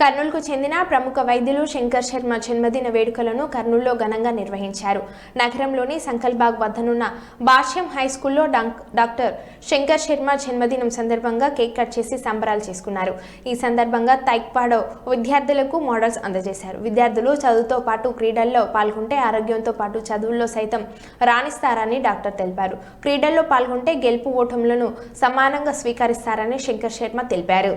కర్నూలుకు చెందిన ప్రముఖ వైద్యులు శంకర్ శర్మ జన్మదిన వేడుకలను కర్నూలులో ఘనంగా నిర్వహించారు. నగరంలోని సంకల్బాగ్ వద్దనున్న భాష్యం హైస్కూల్లో డాక్టర్ శంకర్ శర్మ జన్మదినం సందర్భంగా కేక్ కట్ చేసి సంబరాలు చేసుకున్నారు. ఈ సందర్భంగా తైక్వాడో విద్యార్థులకు మోడల్స్ అందజేశారు. విద్యార్థులు చదువుతో పాటు క్రీడల్లో పాల్గొంటే ఆరోగ్యంతో పాటు చదువుల్లో సైతం రాణిస్తారని డాక్టర్ తెలిపారు. క్రీడల్లో పాల్గొంటే గెలుపు ఓటములను సమానంగా స్వీకరిస్తారని శంకర్ శర్మ తెలిపారు.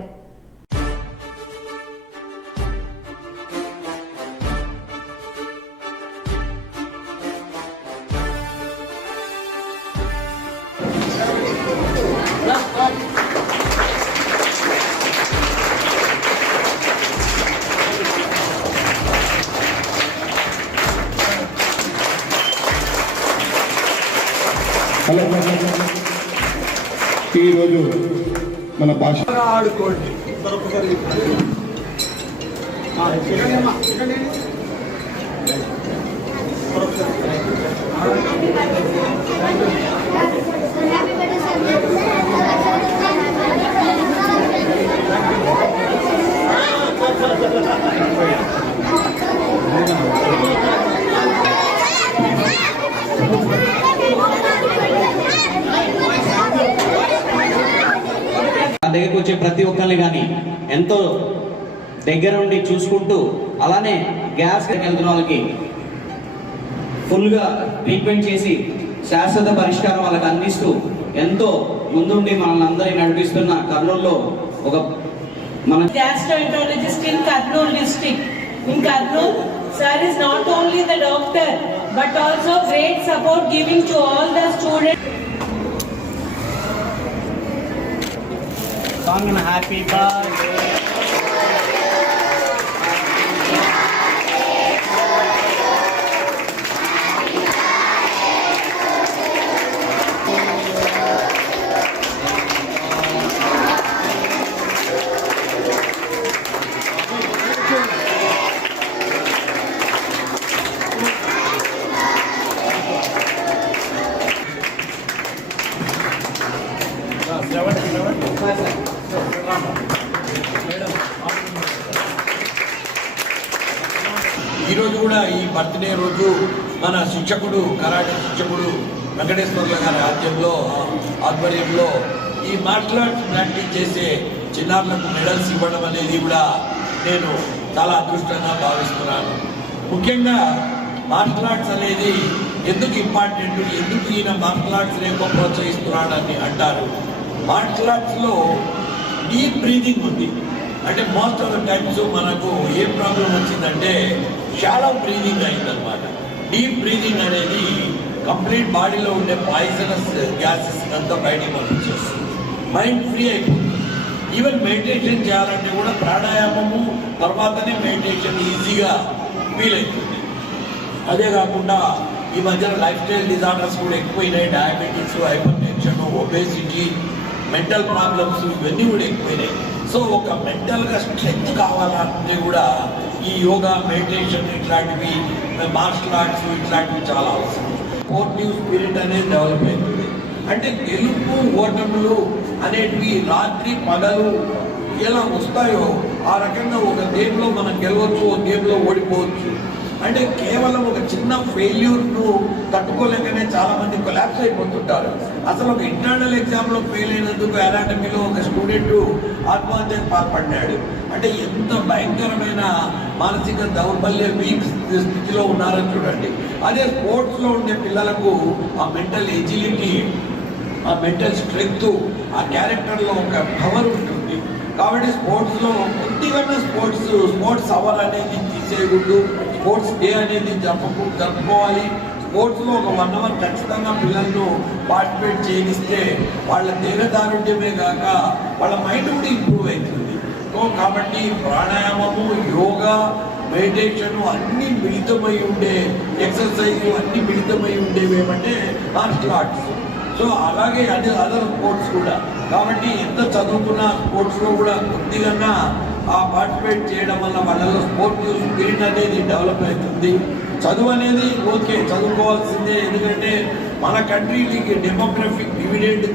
ఈరోజు మన భాష ఆడుకోండి. దగ్గరికి వచ్చే ప్రతి ఒక్కరిని కానీ ఎంతో దగ్గర ఉండి చూసుకుంటూ అలానే గ్యాస్ వెళ్తున్న వాళ్ళకి ఫుల్గా ట్రీట్మెంట్ చేసి శాశ్వత పరిష్కారం వాళ్ళకి అందిస్తూ ఎంతో ముందుండి మనల్ని అందరినీ నడిపిస్తున్న కర్నూలులో ఒక మన gastroenterologist in Kurnool district. In Kurnool, sir is not only the doctor but also great support giving to all the students. Song and happy birthday. ఈరోజు కూడా ఈ బర్త్డే రోజు మన శిక్షకుడు కరాటే శిక్షకుడు వెంకటేశ్వర్ల గారి ఆధ్వర్యంలో ఈ మార్షల్ ఆర్ట్స్ ప్రాక్టీస్ చేసే చిన్నారులకు మెడల్స్ ఇవ్వడం అనేది కూడా నేను చాలా అదృష్టంగా భావిస్తున్నాను. ముఖ్యంగా మార్షల్ ఆర్ట్స్ అనేది ఎందుకు ఇంపార్టెంట్, ఎందుకు ఈయన మార్షల్ ఆర్ట్స్ని ఎక్కువ ప్రోత్సహిస్తున్నాడని అంటారు. మార్షల్ ఆర్ట్స్లో డీప్ బ్రీతింగ్ ఉంది. అంటే మోస్ట్ ఆఫ్ ద టైమ్స్ మనకు ఏ ప్రాబ్లం వచ్చిందంటే షాలో బ్రీతింగ్ అయిందనమాట. డీప్ బ్రీతింగ్ అనేది కంప్లీట్ బాడీలో ఉండే పాయిజనస్ గ్యాసెస్ అంతా బయటికి పంపించేస్తుంది, మైండ్ ఫ్రీ అయిపోతుంది. ఈవెన్ మెడిటేషన్ చేయాలంటే కూడా ప్రాణాయామము తర్వాతనే మెడిటేషన్ ఈజీగా ఫీల్ అవుతుంది. అదే కాకుండా ఈ మధ్యన లైఫ్ స్టైల్ డిజార్డర్స్ కూడా ఎక్కువైనాయి. Diabetes, hyper tension, obesity, mental problems ఇవన్నీ కూడా ఎక్కువైనాయి. సో ఒక మెంటల్గా స్ట్రెంగ్త్ కావాలంటే కూడా ఈ యోగా, మెడిటేషన్ ఇట్లాంటివి, మార్షల్ ఆర్ట్స్ ఇట్లాంటివి చాలా అవసరం. స్పోర్టివ్ స్పిరిట్ అనేది డెవలప్ అవుతుంది. అంటే గెలుపు ఓటములు అనేటివి రాత్రి పగలు ఎలా వస్తాయో ఆ రకంగా ఒక గేమ్లో మనం గెలవచ్చు, ఒక గేమ్లో ఓడిపోవచ్చు. అంటే కేవలం ఒక చిన్న ఫెయిల్యూర్ను తట్టుకోలేకనే చాలామంది కొలాప్స్ అయిపోతుంటారు. అసలు ఒక ఇంటర్నల్ ఎగ్జామ్లో ఫెయిల్ అయినందుకు అనాటమీలో ఒక స్టూడెంట్ ఆత్మహత్యకు పాల్పడ్డాడు. అంటే ఎంత భయంకరమైన మానసిక దౌర్బల్య వీక్ స్థితిలో ఉన్నారని చూడండి. అదే స్పోర్ట్స్లో ఉండే పిల్లలకు ఆ మెంటల్ ఎజిలిటీ, ఆ మెంటల్ స్ట్రెంగ్త్, ఆ క్యారెక్టర్లో ఒక పవర్ ఉంటుంది. కాబట్టి స్పోర్ట్స్లో కొద్దిగా స్పోర్ట్స్ అవర్ అనేది తీసేయకూడదు. స్పోర్ట్స్ డే అనేది జరుపుకోవాలి. స్పోర్ట్స్లో ఒక 1 hour ఖచ్చితంగా పిల్లలను పార్టిసిపేట్ చేయనిస్తే వాళ్ళ దేహదారుఢ్యమే కాక వాళ్ళ మైండ్ కూడా ఇంప్రూవ్ అవుతుంది. సో కాబట్టి ప్రాణాయామము, యోగా, మెడిటేషను అన్నీ మిళితమై ఉండే ఎక్సర్సైజు, అన్నీ మిళితమై ఉండేవి ఏమంటే మార్షల్ ఆర్ట్స్. సో అలాగే అదర్ స్పోర్ట్స్ కూడా. కాబట్టి ఎంత చదువుకున్న స్పోర్ట్స్లో కూడా కొద్దిగా ఆ పార్టిసిపేట్ చేయడం వల్ల వాళ్ళలో స్పోర్టివ్ స్పిరిట్ అనేది డెవలప్ అవుతుంది. చదువు అనేది ఓకే, చదువుకోవాల్సిందే. ఎందుకంటే మన కంట్రీకి డెమోగ్రఫిక్ డివిడెండ్